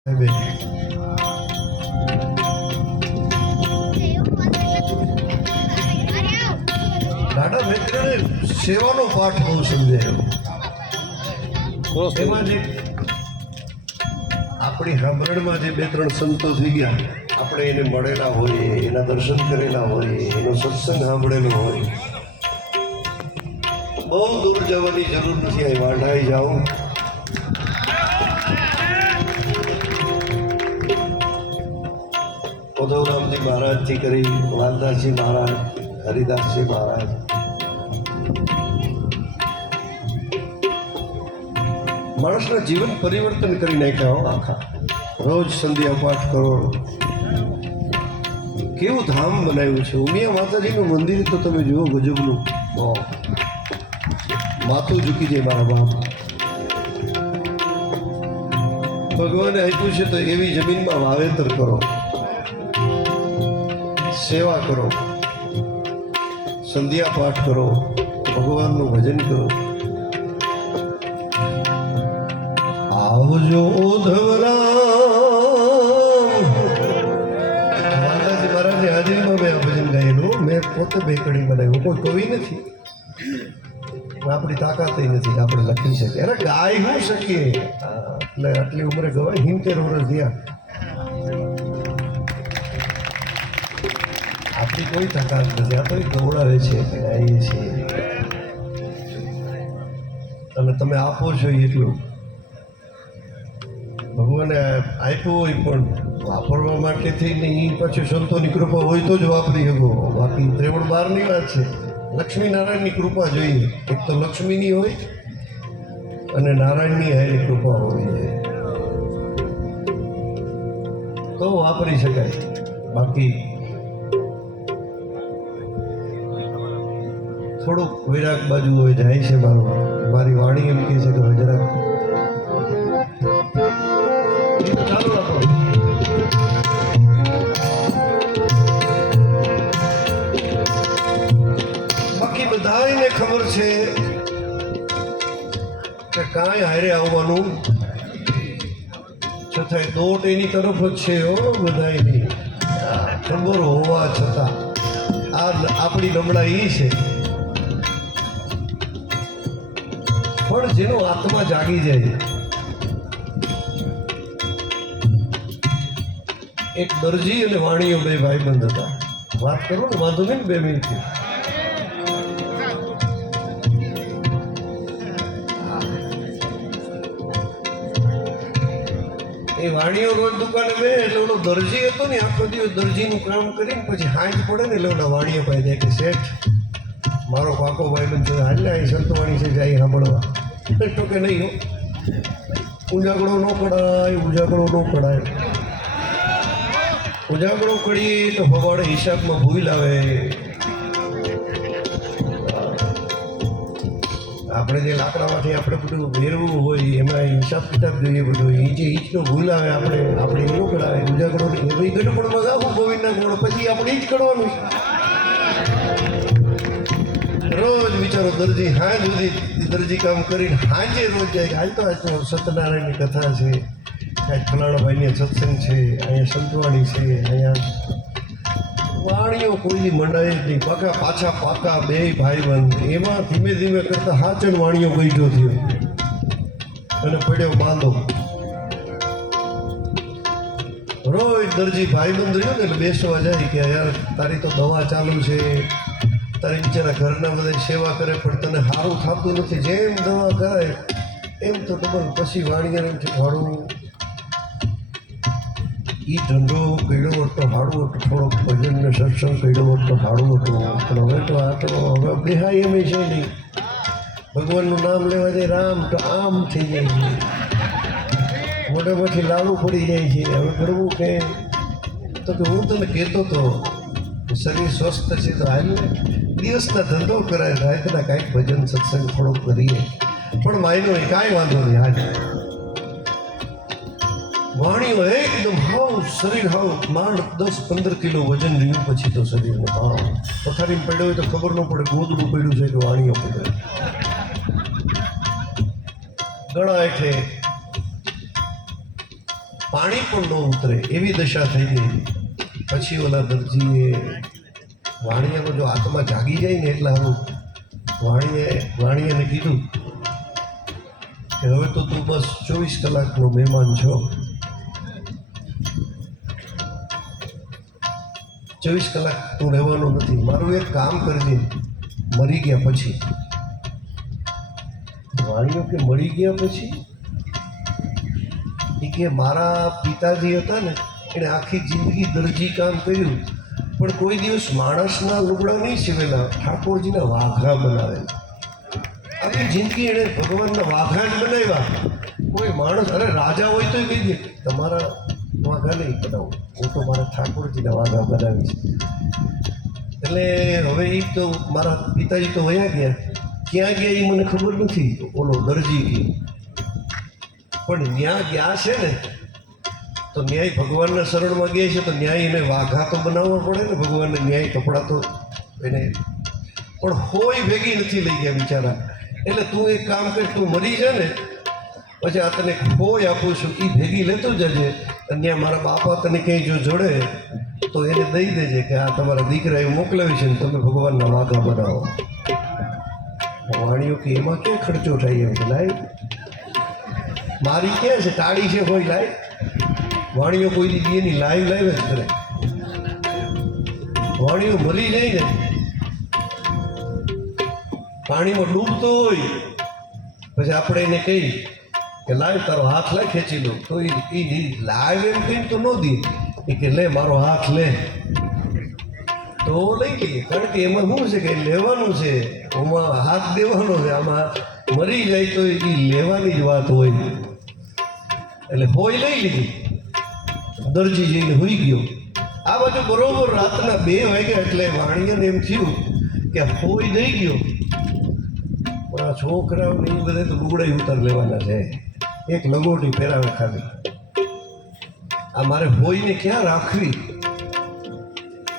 દાદા મિત્રને સેવાનો પાઠ બહુ સમજાયો. એમાં જે આપણી સાંભળણમાં જે બે ત્રણ સંતો થઈ ગયા, આપણે એને મળેલા હોઈએ, એના દર્શન કરેલા હોઈએ, એનો સત્સંગ સાંભળેલો હોય, બહુ દૂર જવાની જરૂર નથી. અહીં વાંઢાઈ જાઓ, ઉધવરામજી મહારાજથી કરી વાલદાસજી મહારાજ, હરિદાસજી મહારાજ, માણસના જીવન પરિવર્તન કરી નાખ્યા. આખા રોજ સંધ્યા પાઠ કરો. કેવું ધામ બનાવ્યું છે ઉમિયા માતાજીનું મંદિર તો તમે જુઓ, ગજબનું. માથું ઝૂકી જાય મારા બાપ. ભગવાને આપ્યું છે તો એવી જમીનમાં વાવેતર કરો, સેવા કરો, સંધ્યા પાઠ કરો, ભગવાનનું ભજન કરો. આવજો ઉધવરામ. વાલદાસજી મહારાજની હાજરીમાં મેં આ ભજન ગાયેલું. મેં પોતે બે કડી બનાવ્યું. કોઈ કવિ નથી, આપણી તાકાત નથી આપણે લખી શકીએ. અરે ગાઈ હું શકીએ એટલે આટલી ઉંમરે ગવાય. 70 વર્ષ થયા, આપણી કોઈ તાકાત નથી. આ તો ગૌડાવે છે કે ગાઈએ છીએ, અને તમે આપો છો એટલું. ભગવાને આપ્યું હોય પણ વાપરવા માટે થઈને એ પછી સંતોની કૃપા હોય તો જ વાપરી શકો. બાકી ત્રેવડ બારની વાત છે. લક્ષ્મીનારાયણની કૃપા જોઈએ. એક તો લક્ષ્મીની હોય અને નારાયણની હાયની કૃપા હોવી જોઈએ તો વાપરી શકાય. બાકી થોડુંક વિરાગ બાજુ હોય જાય છે. મારી વાણી એમ કહે છે કે હવે જરાક ચાલુ રાખો. બાકી બધાને ખબર છે કે કાંઈ હારે આવવાનું, છતાંય દોટ એની તરફ જ છે. બધાની ખબર હોવા છતાં આ આપણી નબળાઈ છે. પણ જેનો આત્મા જાગી જાય. એક દરજી અને વાણીઓ બે ભાઈબંધ હતા. વાત કરો ને, વાંધો નહીં, 2 મિનિટ. એ વાણીઓ રોજ દુકાને બે એટલે ઓલો દરજી હતો ને, આખો દિવસ દરજીનું કામ કરીને પછી હાંજ પડે ને એટલે ઓલા વાણીઓ પાસે જાય કે શેઠ મારો પાકો ભાઈબંધ છે, હાલ અહીં સંતવાણી છે, જાય સાંભળવા. તો કે નહીં હો, ઉજાગરો ન કરાય, ઉજાગરો ન કરાય. ઉજાગરો કરીએ તો ભગવાડે હિસાબમાં ભૂલ આવે. આપણે જે લાકડામાંથી આપણે બધું વેરવું હોય એમાં હિસાબ કિતાબ જોઈએ બધું. ઈંચે ઈંચનો ભૂલ આવે, આપણે એનો કરાવે. ઉજાગરો એ ભાઈ ગઢપણમાં ગાવું ગોવિંદના ગોળ, પછી આપણે ઈ જ કરવાનું. રોજ વિચારો દરજી હાંજ સુધી દરજી કામ કરીને હાંજે રોજ જાય. હાલ તો સત્યનારાયણની કથા છે, કાંઈક ફલાણા ભાઈની સત્સંગ છે, અહીંયા સંતવાણી છે, અહીંયા વાણીઓ કોઈની મંડાય જ નહીં. પાછા પાકા બે ભાઈબંધ. એમાં ધીમે ધીમે કરતા હાચન વાણીઓ ગઈઢો થયો અને પડ્યો બાંધો. રોજ દરજી ભાઈબંધ રહ્યો ને એટલે બેસવા જાય કે યાર તારી તો દવા ચાલુ છે, તારી બિચારા ઘરના બધા સેવા કરે પણ તને સારું થતું નથી. જેમ દવા કરાય એમ તો ડબલ. પછી વાણીએ એમ છે ભાડું એ ધંધો કર્યો તો સારું હતું, થોડોક ભજન ને સત્સંગ કર્યો તો સારું હતું. પણ હવે તો આ તો હવે બેહાય એમ છે નહીં. ભગવાનનું નામ લેવા જાય રામ તો આમ થઈ જાય છે, મોઢામાંથી લાડુ પડી જાય છે. હવે કરવું કે તો કે હું તને કહેતો હતો શરીર સ્વસ્થ છે તો હાલ દિવસના ધંધો કરાય, રાતના કાંઈક ભજન સત્સંગ થોડોક કરીએ. પણ માયનો નહીં, કાંઈ વાંધો નહીં. હાલ વાણીઓ એકદમ હાવ શરીર હાવ માંડ 10-15 કિલો વજન રહ્યું. પછી તો શરીરનું હાવ પથારીમાં પડ્યો હોય તો ખબર ન પડે ગોદડું પડ્યું છે કે વાણીઓ પડ્યો. ગળા હેઠે પાણી પણ ન ઉતરે એવી દશા થઈ ગઈ. પછી ઓલા દરજીએ વાણિયાનો જો આત્મા જાગી જાય ને એટલે આવું વાણિયાને કીધું કે હવે તો તું બસ 24 કલાકનો મહેમાન છો. 24 કલાક તું રહેવાનું નથી. મારું એક કામ કરજે મરી ગયા પછી. વાણીઓ કે મરી ગયા પછી? એ કે મારા પિતાજી હતા ને એણે આખી જિંદગી દરજી કામ કર્યું પણ કોઈ દિવસ માણસના લુગડા નહીં સીવેલા, ઠાકોરજીના વાઘા બનાવેલા. આખી જિંદગી એણે ભગવાનના વાઘા જ બનાવ્યા. કોઈ માણસ અરે રાજા હોય તો કહી દે તમારા વાઘા નહીં બનાવું, હું તો મારા ઠાકોરજીના વાઘા બનાવીશ. એટલે હવે એ તો મારા પિતાજી તો વયા ગયા, ક્યાં ગયા એ મને ખબર નથી. ઓલો દરજી ગયો પણ ન્યા ગયા છે ને તો ન્યાય ભગવાનના શરણમાં ગયા છે તો ન્યાય એને વાઘા તો બનાવવા પડે ને. ભગવાનને ન્યાય કપડાં તો એને પણ હોય ભેગી નથી લઈ ગયા બિચારા. એટલે તું એક કામ કર, તું મરી જા ને પછી આ તને હોય આપું છું એ ભેગી લેતો જજે. અને ત્યાં મારા બાપા તને કંઈ જો જોડે તો એને દઈ દેજે કે આ તમારા દીકરા એ મોકલાવી છે ને તમે ભગવાનના વાઘા બનાવો. વાણીઓ કે એમાં ક્યાં ખર્ચો થાય એમ કે લાય મારી ક્યાં છે તાળી છે કોઈ લાય. વાણીઓ કોઈ દીધી એની લાઈવ જ કરે. વાણીઓ મરી જાય ને પાણીમાં ડૂબતો હોય પછી આપણે એને કહી કે લાઈવ તારો હાથ લાય ખેંચી લો તો એ લાઈવ એમ કહીને તો ન દે. એ કે લે મારો હાથ લે તો લઈ લઈએ. કારણ કે એમાં શું છે કે લેવાનું છે, એમાં હાથ દેવાનો છે. આમાં મરી જાય તો એ લેવાની જ વાત હોય. એટલે હોય લઈ લીધી. દરજી જઈને હોઈ ગયો. આ બાજુ બરોબર રાતના 2 વાગ્યા એટલે વાણિયાને એમ થયું કે હોય દઈ ગયો પણ આ છોકરાઓને એ બધા તો લુગડાઈ ઉતાર લેવાના છે. એક લગોટી પહેરાવે ખાલી. આ મારે હોઈને ક્યાં રાખવી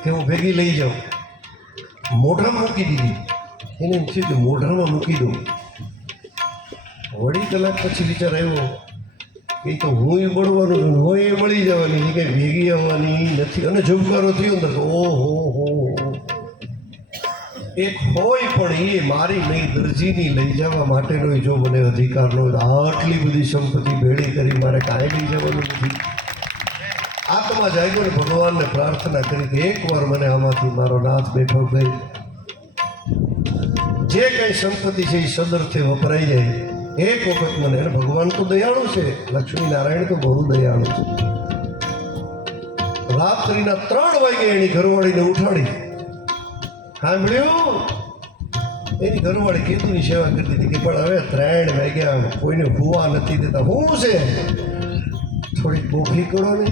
કે હું ભેગી લઈ જાઉં. મોઢામાં મૂકી દીધી. એને એમ થયું કે મોઢામાં મૂકી દઉં. વળી કલાક પછી વિચાર આવ્યો એ તો હું એ મળવાનું હોય એ મળી જવાની, એ કંઈ ભેગી આવવાની નથી. અને ઝબકારો થયો ને તો ઓહો એક હોય પણ એ મારી નહીં દરજીની લઈ જવા માટેનો જો મને અધિકાર નો આટલી બધી સંપત્તિ ભેળી કરી મારે કાંઈ લઈ જવાનું નથી. આત્મા જાગ્યો ને ભગવાનને પ્રાર્થના કરી કે એકવાર મને આમાંથી મારો નાથ બેઠો કરી જે કંઈ સંપત્તિ છે એ સદરથી વપરાઈ જાય એક વખત મને. અને ભગવાન તો દયાળુ છે, લક્ષ્મી નારાયણ તો બહુ દયાળુ છે. રાત્રિના 3 વાગે એની ઘરવાળીને ઉઠાડી. સાંભળ્યું? એની ઘરવાળી કેતુની સેવા કરતી હતી કે પણ હવે 3 વાગ્યા કોઈને હુવા નથી દેતા. શું છે થોડી કોફી કરો ને.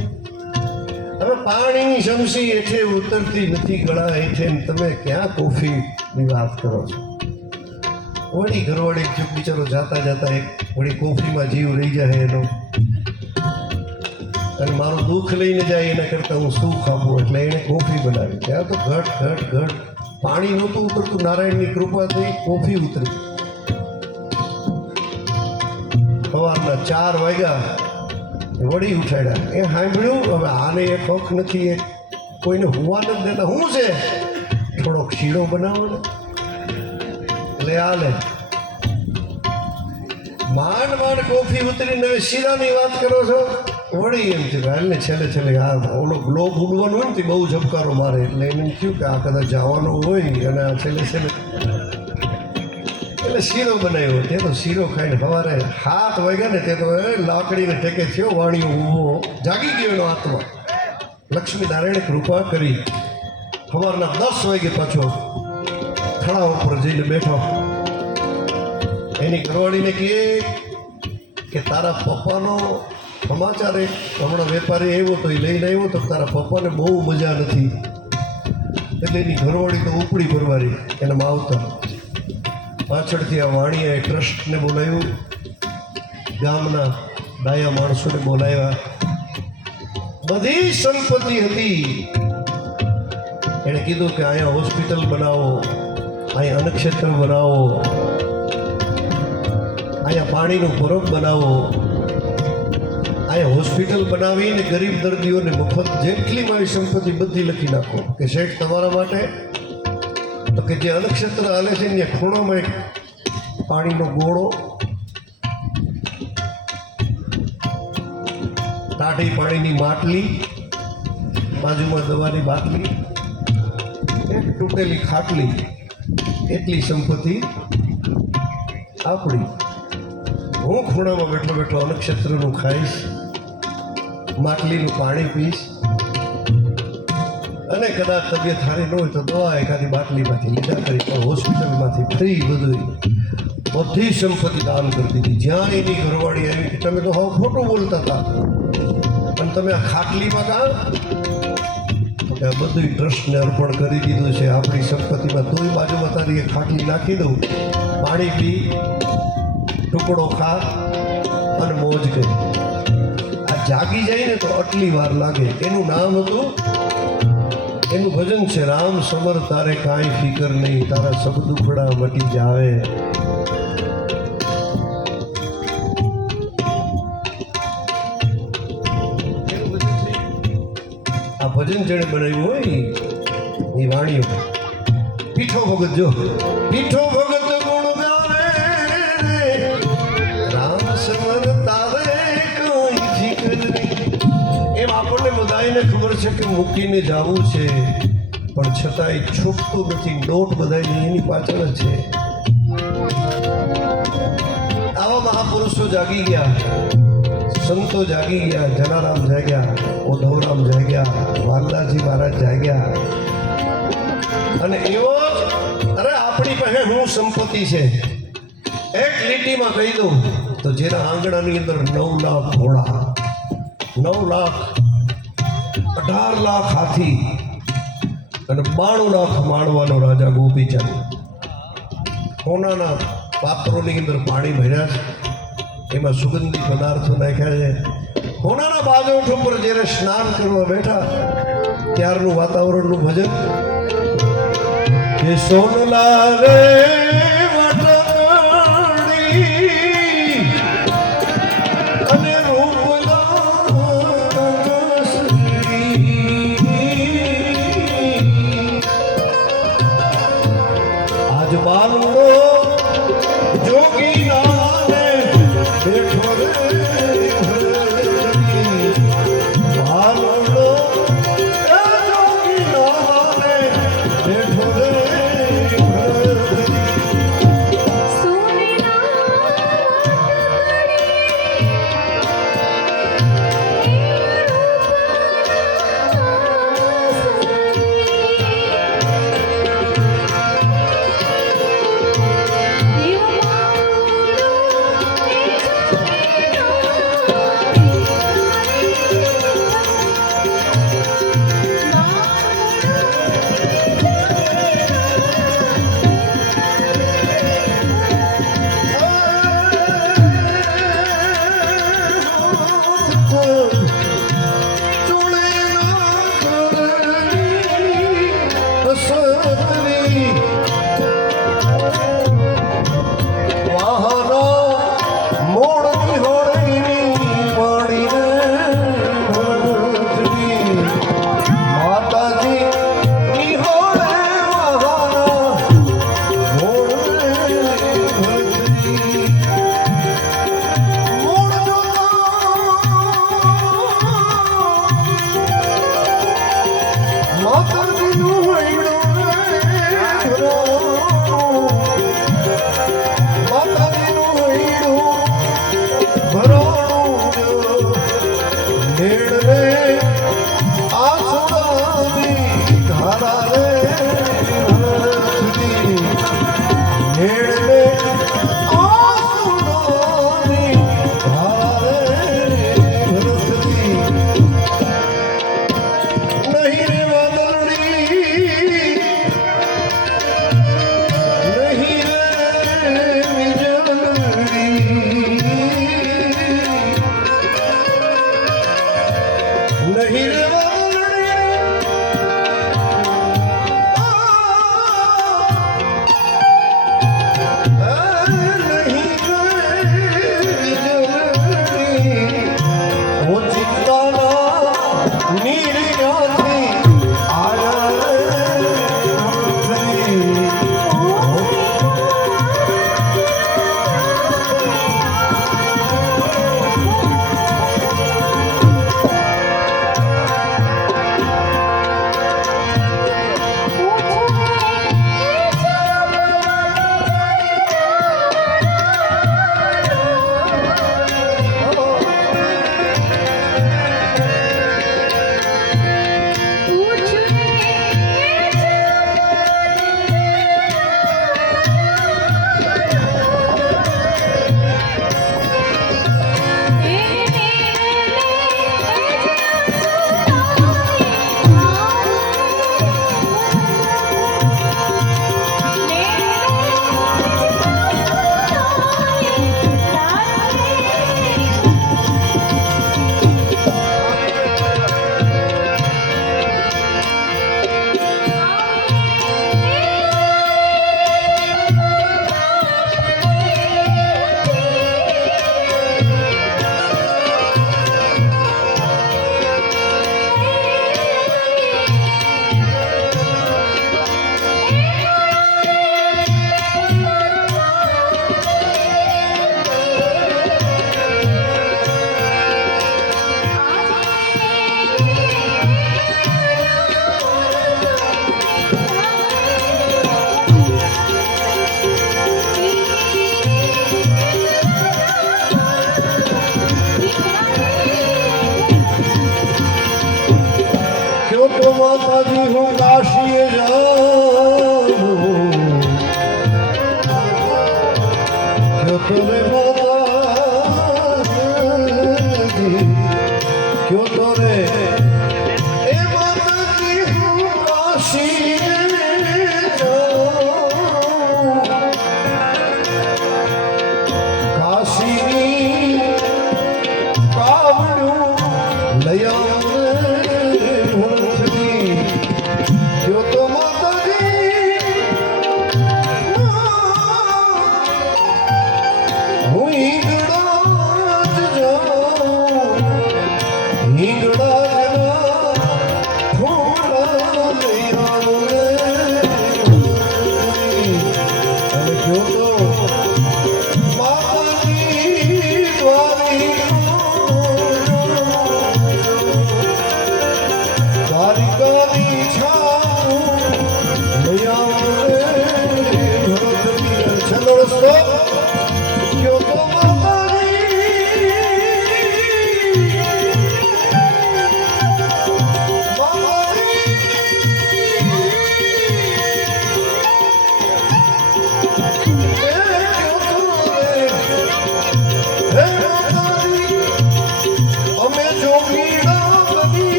હવે પાણીની શમશી હેઠે ઉતરતી નથી ગળા હેઠે, તમે ક્યાં કોફીની વાત કરો છો? વળી ઘરવાળી ચૂપ બિચારો જાતા જાતા એક વળી કોફીમાં જીવ રહી જાય એનો. અને મારું દુઃખ લઈને જાય એના કરતાં હું સુખ આપું એટલે એણે કોફી બનાવી. ત્યાં તો ઘટ ઘટ ઘટ પાણી નહોતું ઉતરતું. નારાયણની કૃપાથી કોફી ઉતરી. સવારના 4 વાગ્યા વળી ઉઠાડ્યા. એ સાંભળ્યું? હવે આને એક હક નથી, એક કોઈને હુવા નથી દેતા. શું છે? થોડોક શીરો બનાવવાનો. એટલે હાલે માંડ માંડ કોફી ઉતરીને હવે શીરાની વાત કરો છો. વળી એમ છે હાલ ને છેલ્લે આ ઓલો ગ્લોબ ઉડવાનું હોય ને બહુ ઝબકારો મારે એટલે એને એમ થયું કે આ કદાચ જવાનું હોય અને આ છેલ્લે એટલે શીરો બનાવ્યો. તે તો શીરો ખાઈને સવારે 7 વાગ્યા ને તે તો લાકડીને ટેકે થયો. વાણીઓ ઊભો જાગી ગયો એનો આત્મા. લક્ષ્મી નારાયણે કૃપા કરી. સવારના 10 વાગે પાછો ખડા ઉપર જઈને બેઠો. એની ઘરવાળીને કહે કે તારા પપ્પાનો સમાચાર એક હમણાં વેપારી આવ્યો તો એ લઈને આવ્યો તો તારા પપ્પાને બહુ મજા નથી. એટલે એની ઘરવાળી તો ઉપડી ભરવારી એના માવતર. પાછળથી આ વાણીએ ટ્રસ્ટને બોલાવ્યું, ગામના ડાયા માણસોને બોલાવ્યા. બધી સંપત્તિ હતી. એણે કીધું કે અહીંયા હોસ્પિટલ બનાવો, અહીંયા અન્નક્ષેત્ર બનાવો, અહીંયા પાણીનું પરબ બનાવો, અહીંયા અહીંયા હોસ્પિટલ બનાવીને ગરીબ દર્દીઓને મફત જેટલી મારી સંપત્તિ બધી લખી નાખો કે શેઠ તમારા માટે, તો કે જે અનક્ષેત્ર હાલે છે ત્યાં ખૂણામાં એક પાણીનો ગોળો, ટાઢી પાણીની માટલી, બાજુમાં દવાની બાટલી, એક તૂટેલી ખાટલી, એટલી સંપત્તિ આપણી. હું ખૂણામાં બેઠો બેઠો અનક્ષેત્રનું ખાઈશ, માટલીનું પાણી પીશ, અને કદાચ તબિયત સારી ન હોય તો દવા એકાદી બાટલીમાંથી લીધા કરી, પણ હોસ્પિટલમાંથી ફ્રી બધી સંપત્તિ દાન કરી દીધી. જ્યાં એની ઘરવાળી આવી કે તમે તો હવે ખોટું બોલતા હતા, પણ તમે આ ખાટલીમાં કાં, તો કે આ બધું ટ્રસ્ટને અર્પણ કરી દીધું છે. આપણી સંપત્તિમાં તોય બાજુમાં તારી એક ખાટલી નાખી દઉં, પાણી પી, ટુકડો ખા અને મોજ કરી. આ જાગી જાય ને તો આટલી વાર લાગે. એનું નામ હતું, એનું ભજન છે, રામ સમર તારે કાંઈ ફિકર નહીં, તારા સબ દુખડા મટી જાવે. આ ભજન જેણે બનાવ્યું હોય એ વાણીઓ. પીઠો ભગત, જો પીઠો ભગત ગુણ ગાવે, રામ સમર તારે કાંઈ ફિકર નહીં. એમ આપણને બધાને ખબર છે કે મૂકીને જવું છે, પણ છતાંય છૂટતું નથી. નોટ બધાની એની પાછળ જ છે. આવા મહાપુરુષો જાગી ગયા, સંતો જાગી ગયા, જનારામ જાગ્યા, ઉદ્ધવરામ જાગ્યા, વાલદાસજી મહારાજ જાગ્યા. અને એવો જ, અરે આપણી પાસે શું સંપત્તિ છે એક લીટીમાં કહી દઉં તો, જેના આંગણાની અંદર 9 લાખ ઘોડા, 9 લાખ, 18 લાખ હાથી અને 92 લાખ માણવાનો રાજા ગોપીચંદ. સોનાના પાત્રોની અંદર પાણી ભર્યા છે, એમાં સુગંધી પદાર્થો નાખ્યા છે. સોનાના બાજોઠ ઉપર જ્યારે સ્નાન કરવા બેઠા ત્યારનું વાતાવરણનું ભજન કે સોનલા રે વટકડી અને આજ બાલુડો જોગી નાને બેઠો રે, બાલુડો જોગી નાને બેઠો રે. માતાજી હું કાશીએ જાઉં જો તમે માતાજી ક્યો તો રે એ માતાજી હું કાશીએ જાઉં કાશીની કાવડું લઈ આવ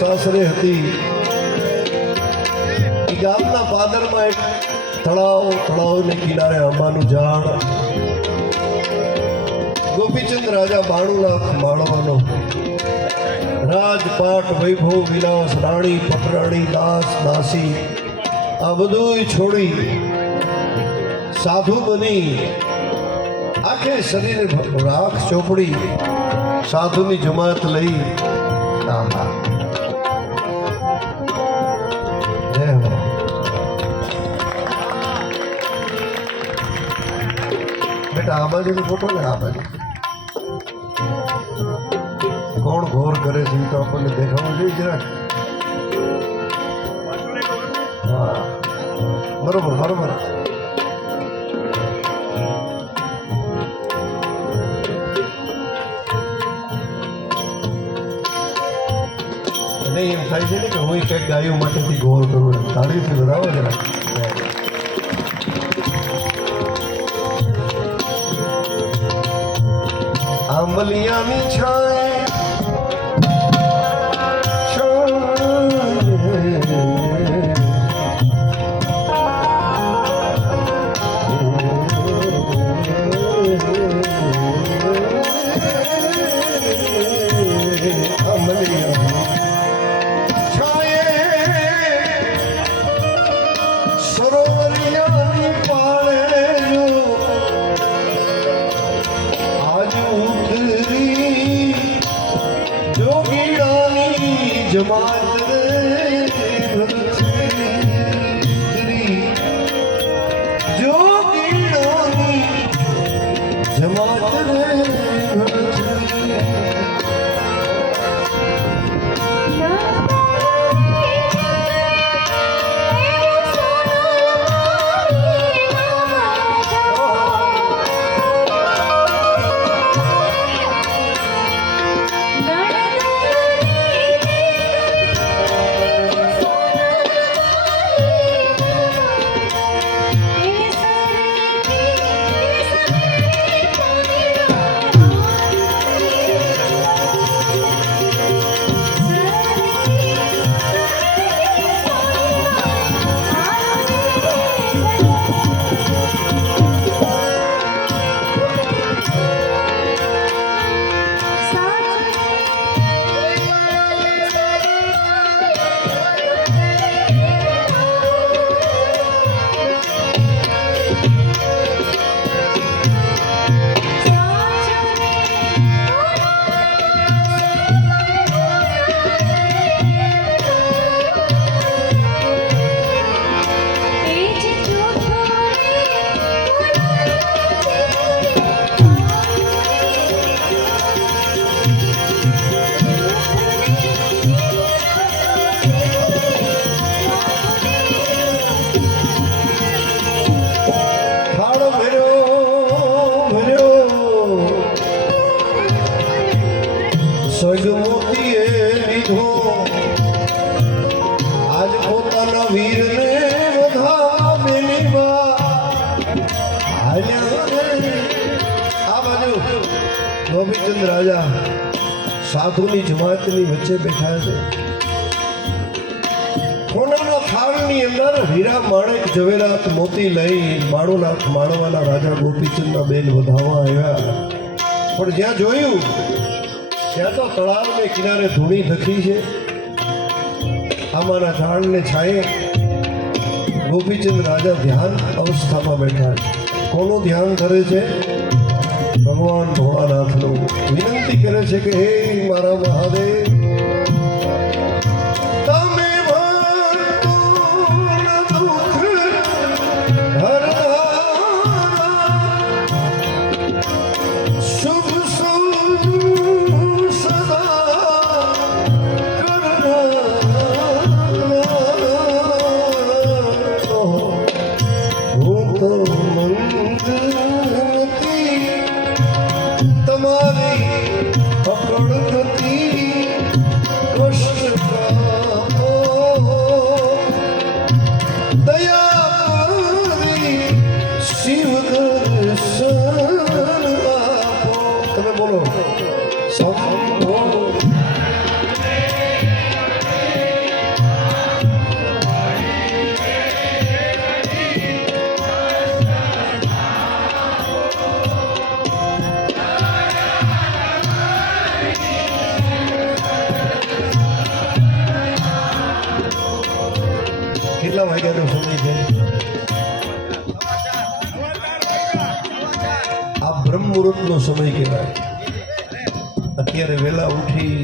સાસરે હતી એ ગામના પાદરમાં એક તળાવને કિનારે આંબાનું ઝાડ ગોપીચંદ રાજા બાણુનાથ માળવાનો રાજપાટ વૈભવ વિલાસ રાણી પટરાણી દાસ દાસી આ બધું છોડી સાધુ બની આખે શરીરે રાખ ચોપડી સાધુની જમાત લઈ આહા આ બાજુનો ફોટો ને આ બાજુ કોણ ઘોર કરે છે તો આપણને દેખાવું જોઈએ જરાક હા બરોબર બરોબર. નહીં એમ થાય છે ને કે હું કંઈક ગાયો માટેથી ગોળ કરું એમ તાળીથી બરાબર જરા. આંબલિયાની છાય જમાત રે જોગીડાની જમાત રે સગમોતીએ લીધો આજ પોતાના વીરને વધા બેલીમાં હાલ્યા. આ બાજુ ગોપીચંદ રાજા સાધુની જમાતની વચ્ચે બેઠા છે. કોનાના થાળની અંદર હીરા માણેક જવેરાત મોતી લઈ માણોનાથ માણવાના રાજા ગોપીચંદના બેન વધાવવા આવ્યા. પણ જ્યાં જોયું ત્યાં તો તળાવને કિનારે ધૂણી ધખી છે. આમાંના ઝાડને છાયે ગોપીચંદ રાજા ધ્યાન અવસ્થામાં બેઠા છે. કોનું ધ્યાન કરે છે? ભગવાન ભોળાનાથનું. વિનંતી કરે છે કે હે મારા મહાદેવ કેટલા વાગ્યાનો સમય છે? આ બ્રહ્મ મુહૂર્તનો સમય કહેવાય. અત્યારે વહેલા ઉઠી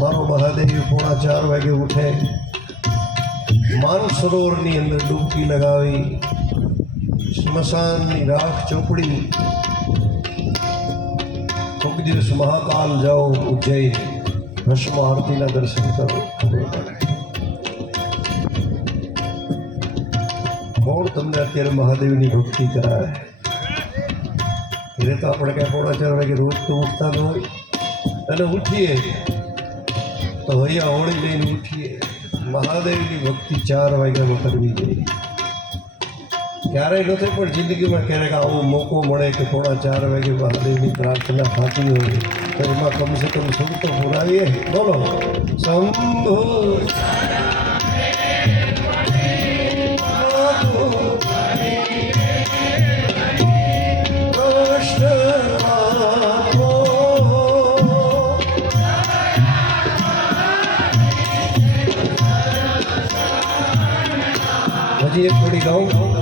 મારો મહાદેવ 4:30 વાગે ઉઠે, માન સરોવરની અંદર ડૂબકી લગાવી, સ્મશાનની રાખ ચોપડી, કોઈક દિવસ મહાકાલ જાઓ ઉજ્જૈન, ભસ્મ આરતીના દર્શન કરો. કોણ તમને અત્યારે મહાદેવની ભક્તિ કરાવે? એટલે તો આપણે ક્યાં 4:30 વાગે રોજ તો ઉઠતા ન હોય, અને ઉઠીએ તો હૈયા હોળી લઈને ઉઠીએ. મહાદેવની ભક્તિ 4 વાગ્યામાં કરવી જોઈએ. ક્યારેય નથી પણ જિંદગીમાં ક્યારેક આવો મોકો મળે કે 4:30 વાગે મહાદેવની પ્રાર્થના થતી હોય તો એમાં કમસે કમ સુર તો પુરાવીએ. બોલો શંભો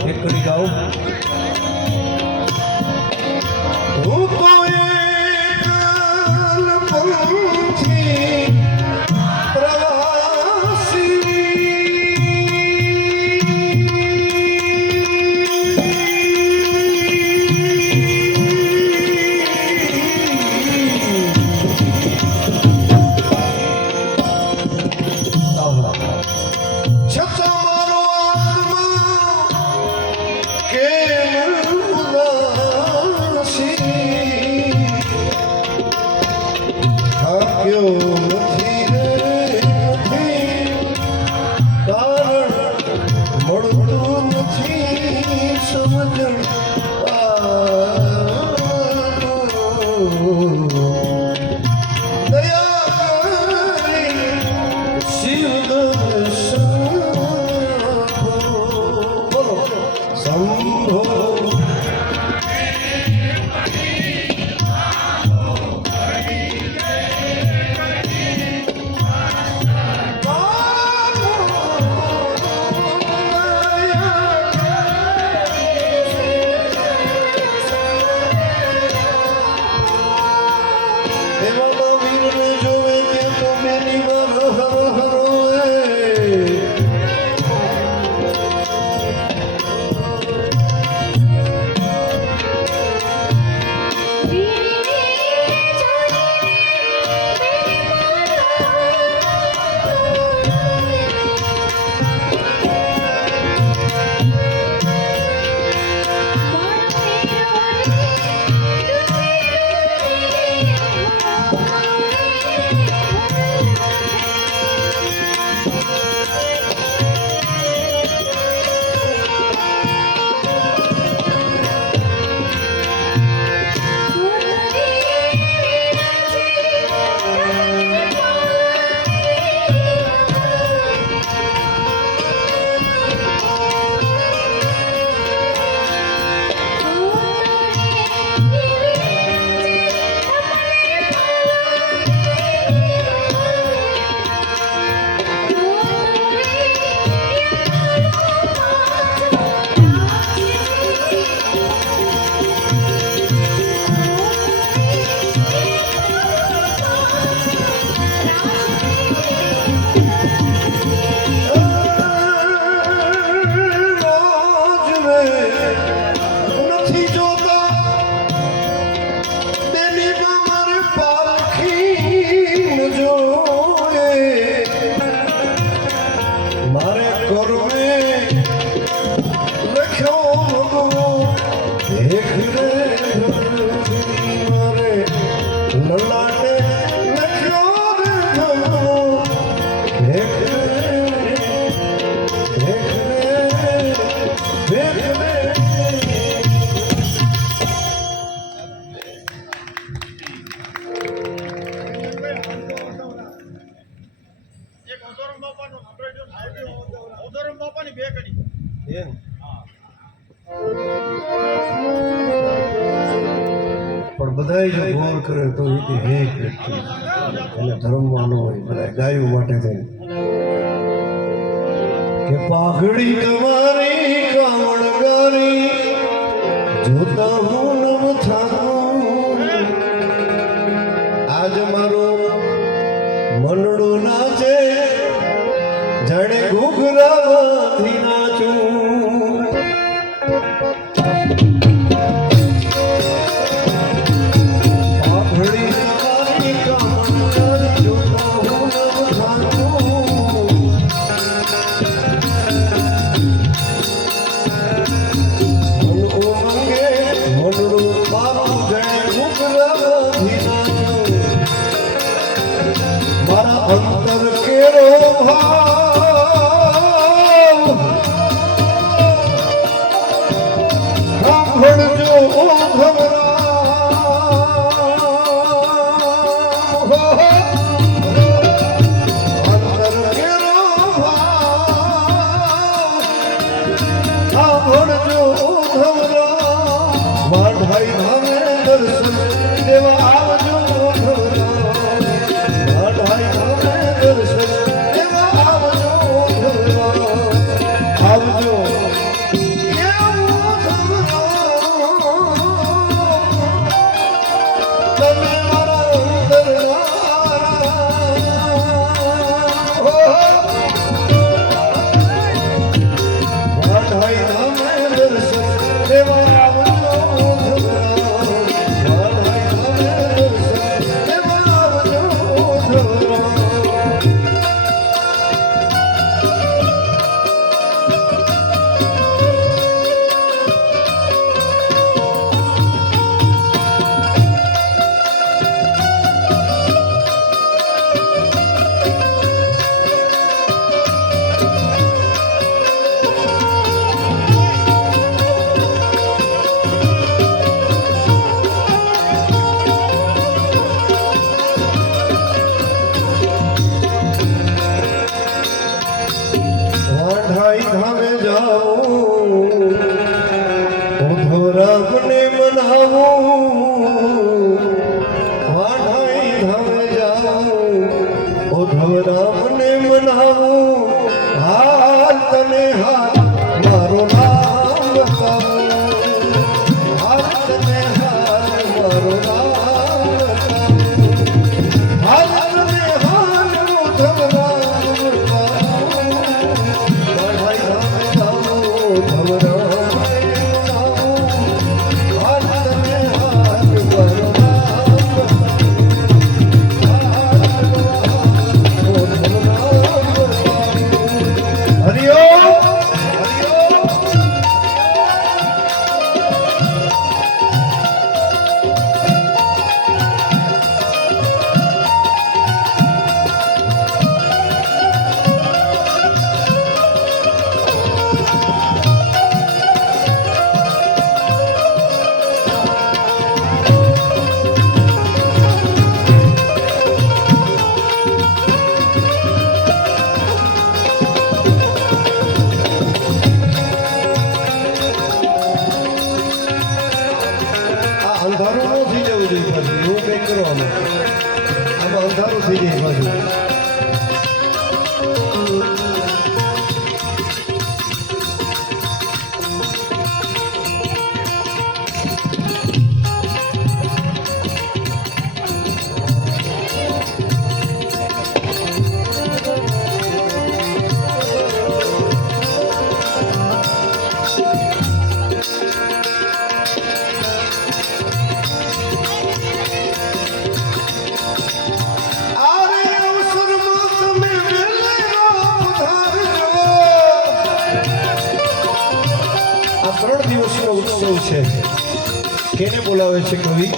એક કડી ગાઉં. હું તો એકલ પંછી પ્રવાસી, છતાં મારો પણ બધાય જો ગોળ કરે તો એ કે હે વ્યક્તિ એને ધર્મવાનો હોય બધા ગાયો માટે થઈને કે પાઘડી તમારી કાવણગારી જોતા હું નવ થાકું આજ મારો મનડો નાચે જાણે ઘૂઘરાવાથી નાચું અંતર કેરો ભાવ સાંભળજો ભાઈ ધામે દર્શન દેવા આવજો ભાઈ ધામે દર્શન દેવા આવજો આવજો તમે મારા ભાઈ ધામે દર્શન દેવા ધામે જાઓ ઉધવરામને મનાવો વાઢાઈ ધામે જાઓ ઉધવરામને મનાવો હાલ તને હાલ મારો નામ બતાવો હાલ તને હાલ મારો નામ બતાવો હાલ તને હાલ ઉધવરામ અંધારું ન થઈ જવું જોઈએ પાછું એવું કંઈક કરવાનું આમાં અંધારું થઈ જાય પાછું ઉત્સવ છે કેને બોલાવે છે કવિ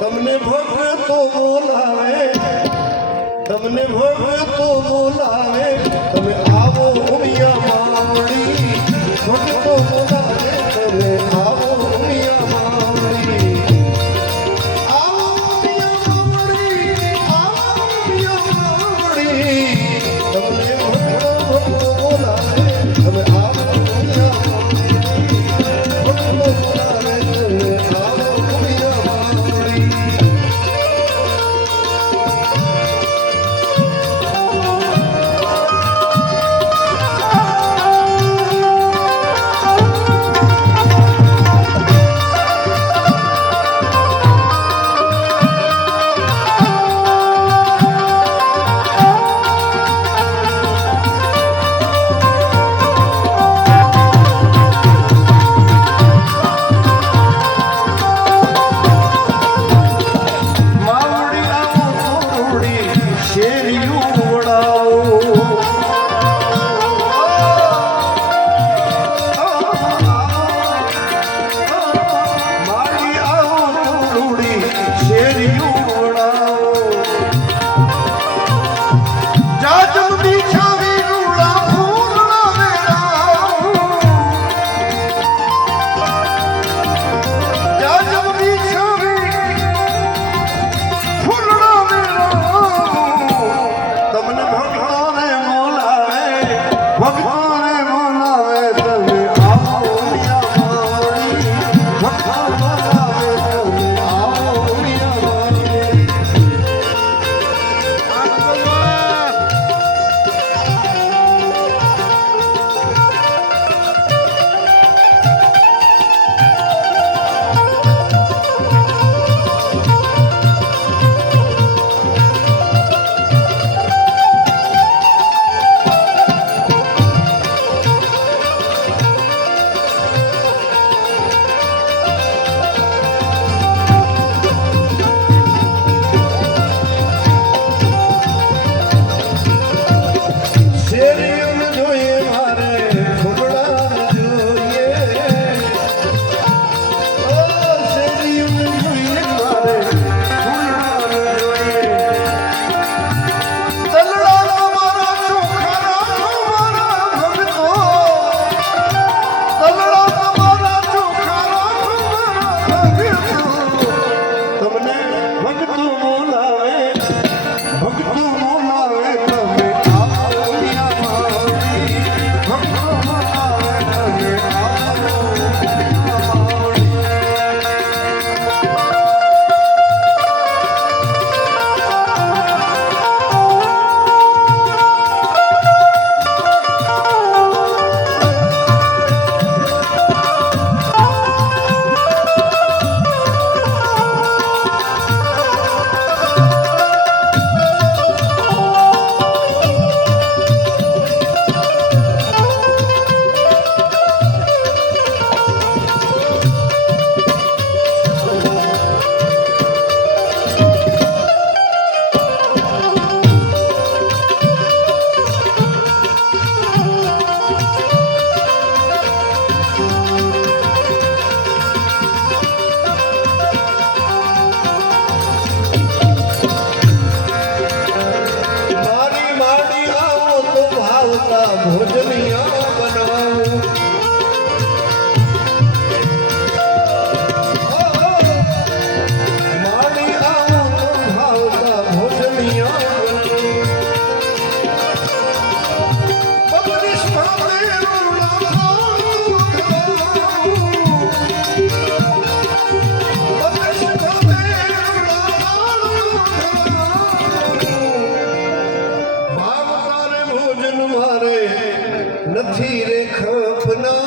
તમને ભગતો બોલાવે તમને ભગતો બોલાવે તમે આવો ઉમિયા માવડી ભગતો બોલાવે તમે આવો ઉમિયા માવડી તમને ભક્તો બોલાવે ભક્તો બોલાવે તમે આવો માવડી ભક્તો બોલાવે તમે આવો ભોજનિયા બનાવું મારી આવું ભાવતા ભોજનિયા બબરીશ નથી રે ખપના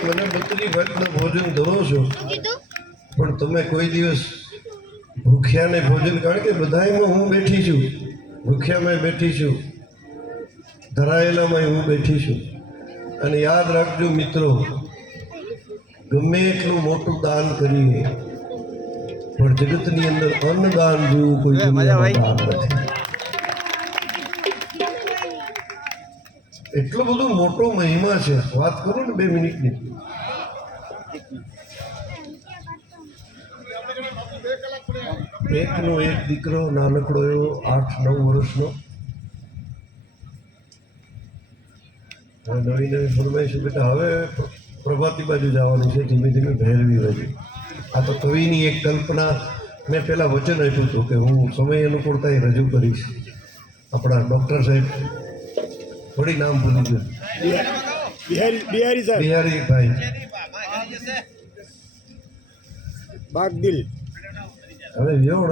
મને બત્રી ભાતનું ભોજન ધરો છો પણ તમે કોઈ દિવસ ભૂખ્યાને ભોજન કારણ કે બધાયમાં હું બેઠી છું ભૂખ્યામાં બેઠી છું ધરાયેલામાં હું બેઠી છું અને યાદ રાખજો મિત્રો ગમે એટલું મોટું દાન કરીએ પણ જગતની અંદર અન્નદાન જેવું કોઈ દાન નથી એટલો બધો મોટો મહિમા છે વાત કરું ને 2 મિનિટની એકનો એક દીકરો નાનકડો એવો 8-9 વર્ષનો નવી નવી ફરમાઈશ બેટા હવે પ્રભાતી બાજુ જવાનું છે ધીમે ધીમે ભેરવી બાજુ આ તો કવિની એક કલ્પના મેં પહેલાં વચન આપ્યું હતું કે હું સમય અનુકૂળતા એ રજૂ કરીશ આપણા ડૉક્ટર સાહેબ થોડી નામ ભૂલી ગયું બિહારીભાઈ બાગદિલ હવે વ્યો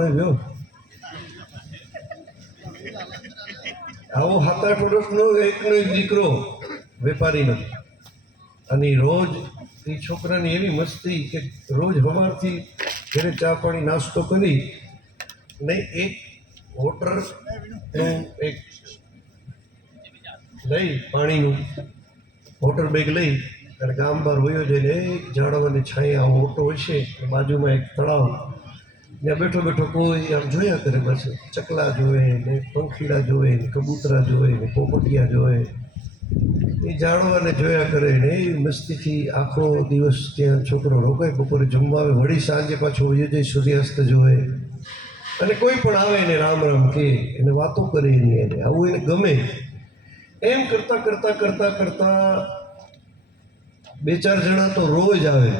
આવો 7-8 વર્ષનો એકનો એક દીકરો વેપારીનો અને રોજ એ છોકરાની એવી મસ્તી કે રોજ સવારથી ઘરે ચા પાણી નાસ્તો કરી નહીં એક વોટરનું એક લઈ પાણીનું વોટર બેગ લઈ અને ગામ બહાર વયો જઈને એક ઝાડવાની છાંયા ઓટો હશે બાજુમાં એક તળાવ ત્યાં બેઠો બેઠો કોઈ આમ જોયા કરે બસ ચકલા જોવે ને પંખીડા જોવે ને કબૂતરા જોવે ને પોપટિયા જોવે એ ઝાડવાને જોયા કરે ને એ મસ્તીથી આખો દિવસ ત્યાં છોકરો રોકાય બપોરે જમવા આવે વળી સાંજે પાછો વયો જાય સૂર્યાસ્ત જોવે અને કોઈ પણ આવે એને રામ રામ કે એને વાતો કરે એની એને આવું એને ગમે એમ કરતાં કરતાં કરતાં કરતાં 2-4 જણા તો રોજ આવે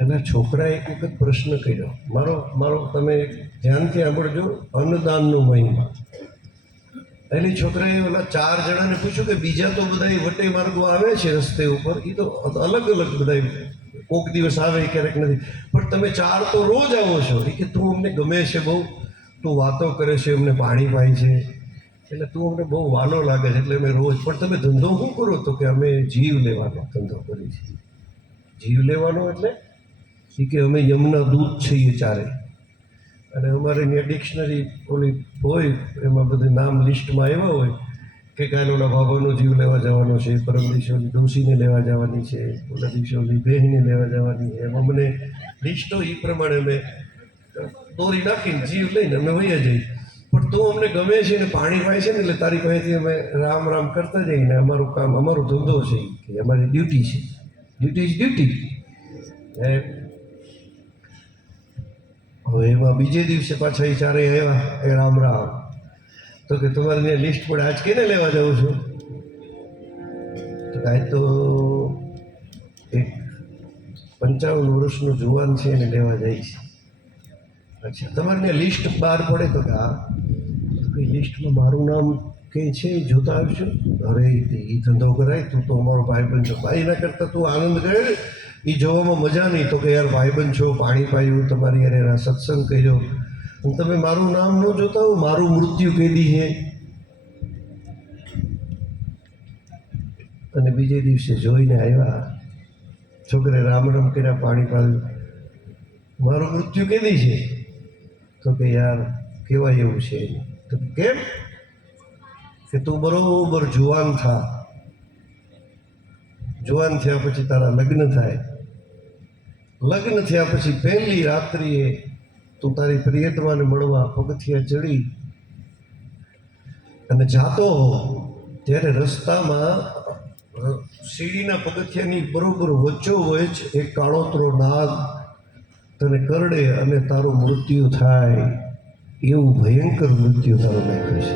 અને છોકરાએ એક વખત પ્રશ્ન કર્યો મારો તમે ધ્યાનથી સાંભળજો અન્નદાનનો મહિમા એટલે છોકરાએ ઓલા 4 જણાને પૂછ્યું કે બીજા તો બધા વટે માર્ગો આવે છે રસ્તે ઉપર એ તો અલગ અલગ બધા કોઈક દિવસ આવે ક્યારેક નથી પણ તમે 4 તો રોજ આવો છો એ કે તું અમને ગમે છે બહુ તું વાતો કરે છે અમને પાણી પાય છે એટલે તું અમને બહુ વાલો લાગે છે એટલે અમે રોજ પણ તમે ધંધો શું કરો તો કે અમે જીવ લેવાનો ધંધો કરીએ છીએ જીવ લેવાનો એટલે એ કે અમે યમના દૂધ છીએ 4 અને અમારે ત્યાં ડિક્શનરી ઓલી હોય એમાં બધું નામ લિસ્ટમાં આવ્યા હોય કે કાલોના બાબાનો જીવ લેવા જવાનો છે, પરમ દિવસે ઓલી ડોસીને લેવા જવાની છે, ઓલા દિવસે ઓલી બહેનને લેવા જવાની છે. એમાં મને લિસ્ટો એ પ્રમાણે અમે દોરી નાખીને જીવ લઈને અમે વહ્યા જઈએ. પણ તું અમને ગમે છે ને પાણી પાય છે ને એટલે તારી પાસેથી અમે રામ રામ કરતા જઈએ ને અમારું કામ અમારો ધંધો છે કે અમારી ડ્યુટી છે. Duty is duty. હવે એમાં બીજે દિવસે પાછા એ ચારે આવ્યા એ રામ રામ તો કે તમારે ત્યાં લિસ્ટ પડે આજ કેને લેવા જાઉં છું? તો આજ તો એક 55 વર્ષનો જુવાન છે એને લેવા જાય છે. અચ્છા તમારે ત્યાં લિસ્ટ બહાર પડે તો કે હા. તો કઈ લિસ્ટમાં મારું નામ કંઈ છે એ જોતા આવશું? અરે એ ધંધો કરાય તું તો અમારો ભાઈબંધ છો. ભાઈ એના કરતાં તું આનંદ કરે એ જોવામાં મજા નહીં. તો કે યાર ભાઈબંધ છો, પાણી પાયું, તમારી યાર સત્સંગ કર્યો અને તમે મારું નામ ન જોતા હો, મારું મૃત્યુ કેદી છે. અને બીજે દિવસે જોઈને આવ્યા છોકરે રામ રામ કર્યા, પાણી પાયું, મારું મૃત્યુ કેદી છે? તો કે યાર કહેવાય એવું છે. તો કેમ? કે તું બરોબર જુવાન થા, જુવાન થયા પછી તારા લગ્ન થાય, લગ્ન થયા પછી પહેલી રાત્રિએ તું તારી પ્રિયતમાને મળવા પગથિયા ચડી અને જાતો હો ત્યારે રસ્તામાં સીડીના પગથિયાની બરોબર વચ્ચોવચ એક કાળોતરો નાગ તને કરડે અને તારું મૃત્યુ થાય. એવું ભયંકર મૃત્યુ તારું લખ્યું છે.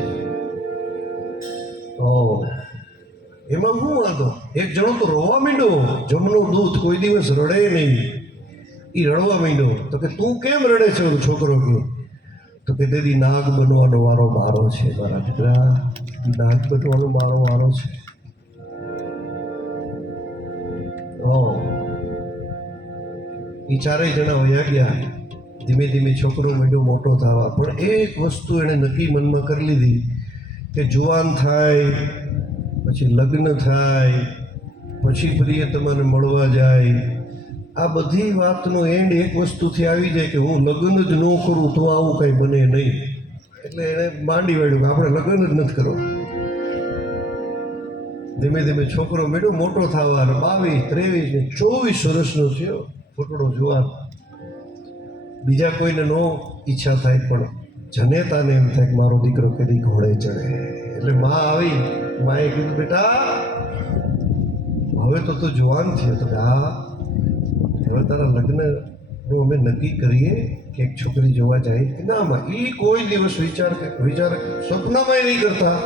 એમાં શું વાંધો? એક જણો તો રોવા માંડ્યો, જમનું દૂધ કોઈ દિવસ રડે નહીં, એ રડવા માંડ્યો. તો કે તું કેમ રડે છે? છોકરો કે તો કે દીદી નાગ બનવાનો વારો મારો છે મારા દીકરા, નાગ બનવાનો મારો વારો છે. એ ચારેય જણા વયા ગયા. ધીમે ધીમે છોકરો માંડ્યો મોટો થવા. પણ એક વસ્તુ એણે નક્કી મનમાં કરી લીધી કે જુવાન થાય પછી લગ્ન થાય પછી પ્રિયતમાને મળવા જાય, આ બધી વાતનો એન્ડ એક વસ્તુથી આવી જાય કે હું લગ્ન જ ન કરું તો આવું કંઈ બને નહીં. એટલે એણે માંડી વાળ્યું કે આપણે લગ્ન જ નથી કરવા. ધીમે ધીમે છોકરો મેળ્યો મોટો થવા, 22, 23 ને 24 વર્ષનો થયો છોકરો જુવાન. બીજા કોઈને નો ઈચ્છા થાય પણ જનેતાને એમ થાય કે મારો દીકરો કદી ઘોડે ચડે. એટલે માં આવી, માએ કીધું બેટા હવે તો તું જુવાન થયો. તો હા હવે તારા લગ્નનું અમે નક્કી કરીએ કે એક છોકરી જોવા જાય. ના માં એ કોઈ દિવસ વિચાર સપનામાં નહીં કરતા.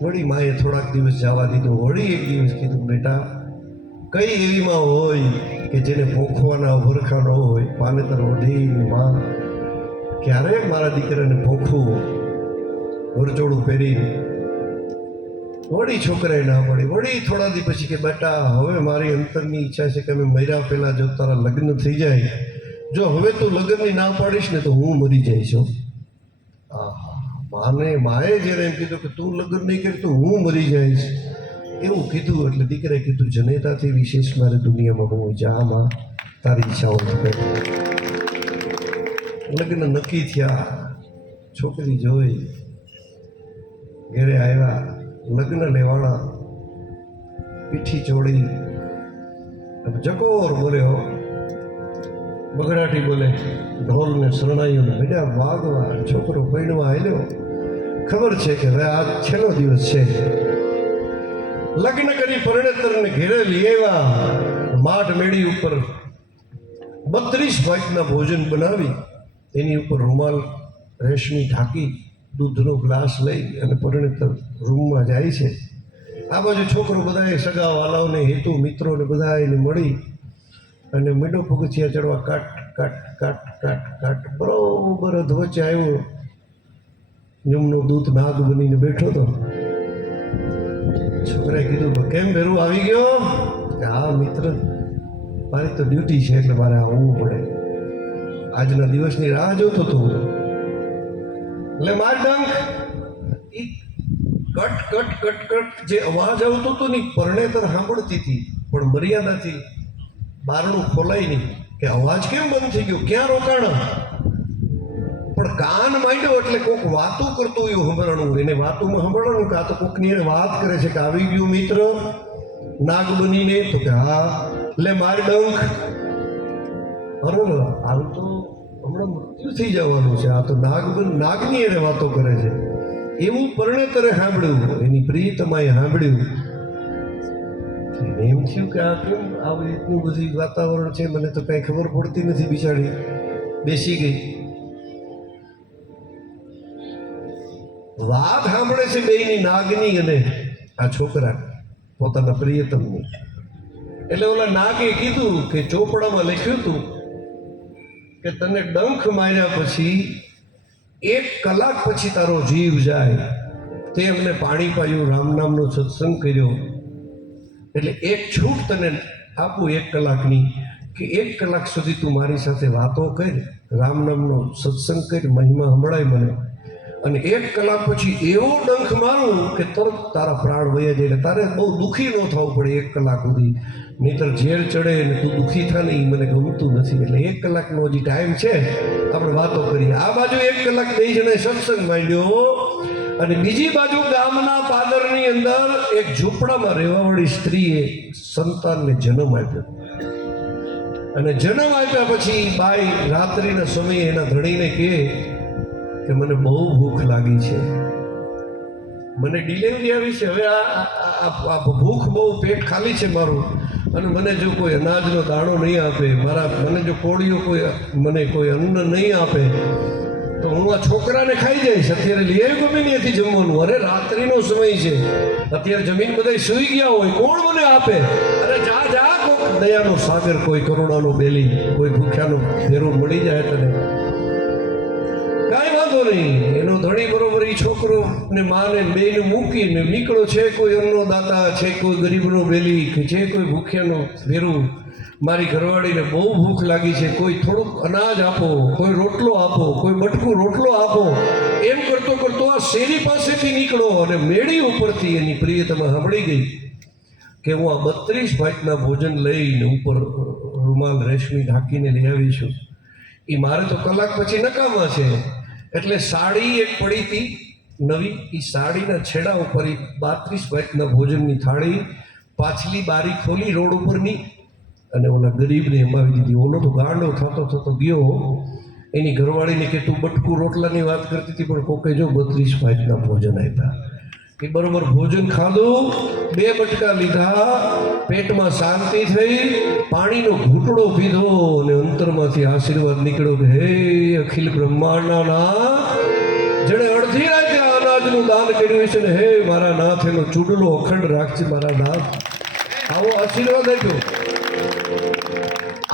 વળી માએ થોડાક દિવસ જવા દીધું. વળી એક દિવસ કીધું બેટા કઈ એવીમાં હોય કે જેને ભોખવાના ભરખા ન હોય, પાનેતર વઢીને માં ક્યારે મારા દીકરાને ભોખવું વરચોળું પહેરીને. વળી છોકરાએ ના પડી. વળી થોડા દી પછી કે બેટા હવે મારી અંતરની ઈચ્છા છે કે અમે મર્યા પહેલાં જો તારા લગ્ન થઈ જાય, જો હવે તું લગ્નની ના પાડીશ ને તો હું મરી જઈશ. માએ જ્યારે એમ કીધું કે તું લગ્ન નહીં કરી તો હું મરી જઈશ એવું કીધું. એટલે દીકરાએ કીધું જનેતાથી વિશેષ મારે દુનિયામાં હું જામાં તારી ઈચ્છાઓ કરે. લગ્ન નક્કી થયા, છોકરી જોઈ, ઘેરે આવ્યા, લગ્ન લેવાણા, પીઠી ચોળી, જકોર બોલ્યો, બગડાટી બોલે, ઢોલને શરણાઈઓને બેટા વાગવા. છોકરો પૈણવા આવ્યો. ખબર છે કે હવે આ છેલ્લો દિવસ છે. લગ્ન કરી પરણેતરને ઘેરે લઈ આવ્યા. માઠ મેળી ઉપર 32 ભાતના ભોજન બનાવી એની ઉપર રૂમાલ રેશમી ઢાંકી દૂધનો ગ્લાસ લઈ અને પરણેતર રૂમમાં જાય છે. આ બાજુ છોકરો બધાએ સગા વાલાઓને હેતુ મિત્રોને બધાને મળી અને મીંડો પગથિયા ચડવા કાટ કાટ કાટ કાટ કાટ બરોબર અધવચ્ચે આવ્યો. યમનો દૂત નાગ બનીને બેઠો હતો. છોકરાએ કીધું કેમ ભેરું આવી ગયો? કે હા મિત્ર મારી તો ડ્યુટી છે એટલે મારે આવવું પડે. આજના દિવસની રાહ જોતો હતો. એટલે માર ડંખ કટ કટ કટ કટ જે અવાજ આવતો હતો ને પરણેતર સાંભળતી હતી પણ મર્યાદાથી બારણું ખોલાય નહીં કે અવાજ કેમ બંધ થઈ ગયો, ક્યાં રોકાણા. પણ કાન માંડ્યો એટલે કોક વાતો કરતું એવું સાંભળવાનું. એને વાતોમાં સાંભળવાનું કે આ તો કોકની એને વાત કરે છે કે આવી ગયું મિત્ર નાગ બનીને, તો કે હા લે માર ડંખ. અરે આમ તો હમણાં મૃત્યુ થઈ જવાનું છે, આ તો નાગની એને વાતો કરે છે. એવું પરણેતરે સાંભળ્યું, એની પ્રિયતમાએ સાંભળ્યું. એમ થયું કે આ કેમ આવી રીતનું બધું વાતાવરણ છે, મને તો કઈ ખબર પડતી નથી. બિચારી બેસી ગઈ, વાત સાંભળે છે બેયની, નાગની અને આ છોકરા પોતાના પ્રિયતમની. એટલે ઓલા નાગે કીધું કે ચોપડામાં લખ્યું હતું કે તને ડંખ માર્યા પછી 1 કલાક પછી તારો જીવ જાય. તે અમને પાણી પાયું, રામ નામનો સત્સંગ કર્યો, એટલે એક છૂટ તને આપું 1 કલાકની કે 1 કલાક સુધી તું મારી સાથે વાતો કર, રામ નામનો સત્સંગ કર, મહિમા સંભળાય મને. અને 1 કલાક પછી એવો ડંખ મારું કે તરત તારા પ્રાણ વયા જાય. તારે બહુ દુઃખી ન થવું પડે 1 કલાક સુધી, નહીંતર ઝેર ચડે ને તું દુઃખી થા ને એ મને ગમતું નથી. એટલે 1 કલાકનો હજી ટાઈમ છે, આપણે વાતો કરીએ. આ બાજુ 1 કલાક 2 જણાએ સત્સંગ માંડ્યો, અને બીજી બાજુ ગામના પાદરની અંદર એક ઝૂંપડામાં રહેવાવાળી સ્ત્રીએ સંતાનને જન્મ આપ્યો. અને જન્મ આપ્યા પછી બાઈ રાત્રિના સમયે એના ધણીને કહે કે મને બહુ ભૂખ લાગી છે, મને ડિલિવરી આવી છે, હવે આ ભૂખ બહુ, પેટ ખાલી છે મારું, અને મને જો કોઈ અનાજનો દાણો નહીં આપે, મને જો કોળીઓ મને કોઈ અન્ન નહીં આપે તો હું આ છોકરાને ખાઈ જઈશ. અત્યારે લઈ આવ્યું ગમે ત્યાંથી જમવાનું. અરે રાત્રિનો સમય છે, અત્યારે જમીન બધા સૂઈ ગયા હોય, કોણ મને આપે? અરે જા જા, કોક દયાનો સાગર, કોઈ કરુણાનો બેલી, કોઈ ભૂખ્યાનો ભેરો મળી જાય તને, કાંઈ વાંધો નહીં. એનો ધણી બરોબર એ છોકરો ને માને બેને મૂકીને નીકળો છે. કોઈ અન્નો દાતા છે, કોઈ ગરીબનો બેલી કે છે, કોઈ ભૂખ્યાનો ભેરું. મારી ઘરવાળીને બહુ ભૂખ લાગી છે, કોઈ થોડુંક અનાજ આપો, કોઈ રોટલો આપો, કોઈ બટકું રોટલો આપો. એમ કરતો કરતો આ શેરી પાસેથી નીકળો, અને મેળી ઉપરથી એની પ્રિયતમા સાંભળી ગઈ કે હું આ 32 ભાતના ભોજન લઈને ઉપર રૂમાલ રેશમી ઢાંકીને લઈ આવી છું. એ મારે તો કલાક પછી નકામા છે. એટલે સાડી એક પડી હતી નવી, એ સાડીના છેડા ઉપર 32 ભાતના ભોજનની થાળી પાછલી બારી ખોલી રોડ ઉપરની, અને ઓલા ગરીબને એમાવી દીધી. ઓલો તો ગાંડો થતો થતો ગયો એની ઘરવાળીને કે તું બટકું રોટલાની વાત કરતી હતી, પણ કોકે જો 32 ભાતના ભોજન આપ્યા. એ બરોબર ભોજન ખાધું, 2 બટકા લીધા, પેટમાં શાંતિ થઈ, પાણીનો ઘૂંટડો પીધો, અને અંતરમાંથી આશીર્વાદ નીકળ્યો કે હે અખિલ બ્રહ્માંડના નાથ, જેણે અડધી રાતે આ અનાજનું દાન કર્યું છે ને, હે મારા નાથ એનો ચૂડલો અખંડ રાખજે મારા નાથ. આવો આશીર્વાદ આપ્યો.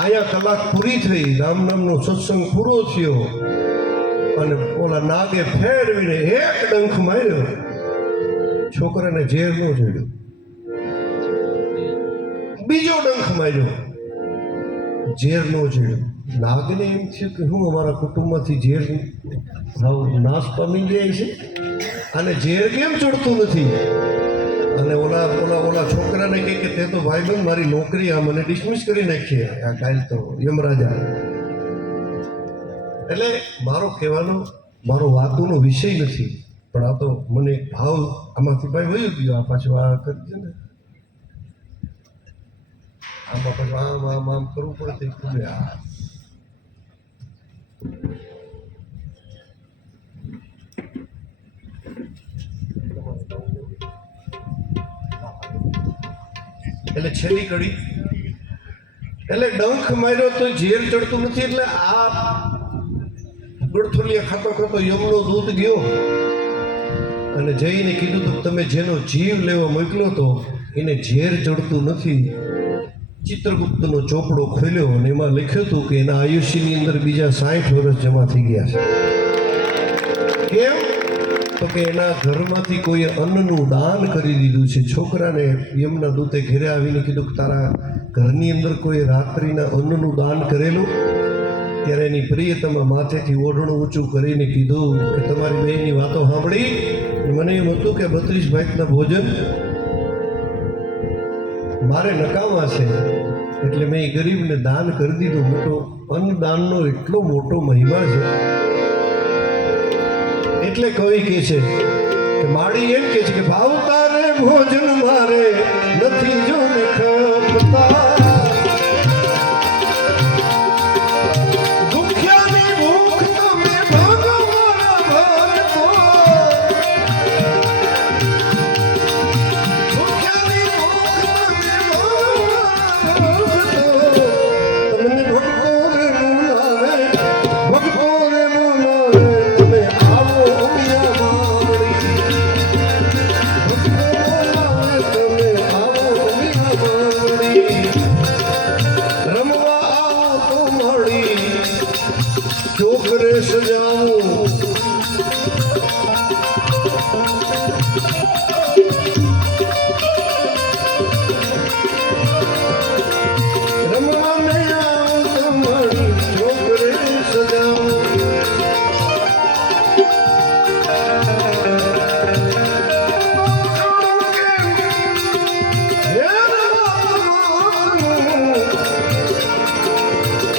અહીંયા કલાક પૂરી થઈ, રામ નામનો સત્સંગ પૂરો થયો, અને ઓલા નાગે ફેરવીને 1 ડંખ માર્યો. છોકરાને ઝેર ન ચડ્યું. બીજો ડંખ માર્યો, ઝેર ન ચડ્યું. નાગને એમ થયું કે હું અમારા કુટુંબમાંથી ઝેર નાશ પામી જાય છે, અને ઝેર કેમ ચડતું નથી? અને ઓલા છોકરાને કહે કે તે તો ભાઈબંધ મારી નોકરી આ મને ડિસમિસ કરી નાખીએ આ કાલ તો યમરાજા. એટલે મારો કહેવાનો, મારો વાતોનો વિષય નથી, પણ આ તો મને ભાવ આમાંથી ભાઈ વયું ગયો. આ પાછું આ કરી ને આમાં પાછું આમ કરવું પડે તે ખુલે. એટલે છેલ્લી કડી, એટલે ડંખ માર્યો તો ઝેર ચડતું નથી. એટલે આ ગળથોલિયા ખાતો ખાતો યમનો દૂત ગયો અને જઈને કીધું તો તમે જેનો જીવ લેવા મોકલ્યો તો એને ઝેર ચડતું નથી. ચિત્રગુપ્તનો ચોપડો ખોલ્યો અને એમાં લખ્યું હતું કે એના આયુષ્યની અંદર બીજા 60 વર્ષ જમા થઈ ગયા છે. કેમ? તો કે એના ઘરમાંથી કોઈ અન્નનું દાન કરી દીધું છે. છોકરાને યમના દૂતે ઘેરે આવીને કીધું કે તારા ઘરની અંદર કોઈ રાત્રિના અન્નનું દાન કરેલું? ત્યારે એની પ્રિયતમા માથેથી ઓઢણું ઊંચું કરીને કીધું કે તમારી બેની વાતો સાંભળી મને એમ હતું કે 32 ભાતના ભોજન મારે નકામા છે, એટલે મેં એ ગરીબને દાન કરી દીધું. મોટો અન્નદાનનો એટલો મોટો મહિમા છે એટલે કવિ કહે છે કે માડી એમ કહે છે કે ભાવ તારે ભોજન મારે નથી જો ને ખપતા ભૂખ્યાની ભૂખ તમે ભાગો મારા ભરતો ભૂખ્યાની ભૂખ તમે ભાગો તમને ભક્તો રે મુલાવે ભક્તો રે મુલાવે તમે આવો ઉમિયા માવડી ભક્તો બોલાવે તમે આવો ઉમિયા માવડી રમવા આવો તો મળી છોકરે સજાવું રમવા ને આવો તો મળી છોકરે સજાવું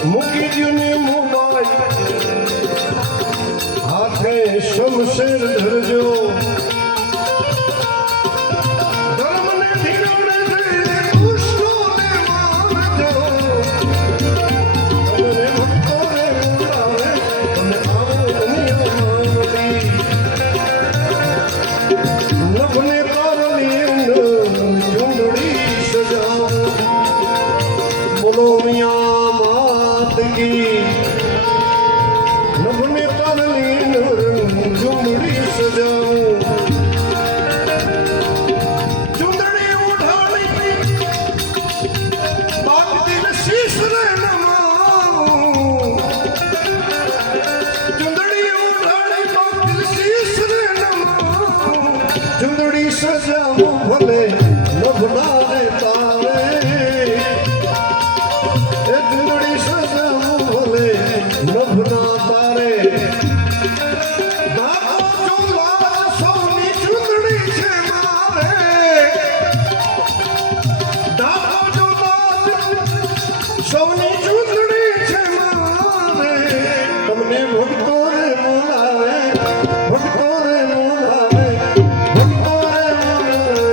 મૂકી દ્યુને મોબાઈલ હાથે શમશેર ધરજો ધર્મને ઢીંગણે ધીરે દુષ્ટોને મારજો તમને ભક્તો રે બોલાવે તમે આવો દુનિયા માવડી નભને કારણે ચૂંદડી સજાવો બોલો મિયા માત કી નભને કારણે ચૂંદડી સજાવો ચૂંદડી ઉઠાડી બાપ દિલ શીશ રે નમાવું ચૂંદડી ઉઠાડી બાપ દિલ શીશ રે નમાવું ચૂંદડી સજાવો ભલે નભના રે તારે એ ચૂંદડી સજાવો ભલે નભના તારે દાદો ચૂલા સૌની ચૂંદડી છે મારે દાદો ચૂલા સૌની ચૂંદડી છે મારે તમને ભક્તો રે બોલાવે ભક્તો રે બોલાવે ભક્તો રે બોલાવે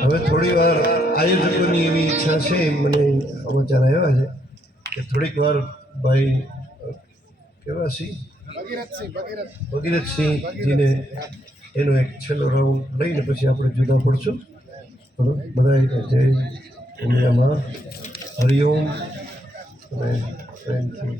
હવે થોડી વાર આયોજકોની એવી ઈચ્છા છે મને સમાચાર આવ્યા છે કે થોડીક વાર ભાઈ કેવા સિંહ ભગીરથસિંહજીને એનો એક છેલ્લો રાઉન્ડ લઈને પછી આપણે જુદા પડશું બરાબર બધા જય ઉમિયામાં હરિઓમ અને પ્રેમથી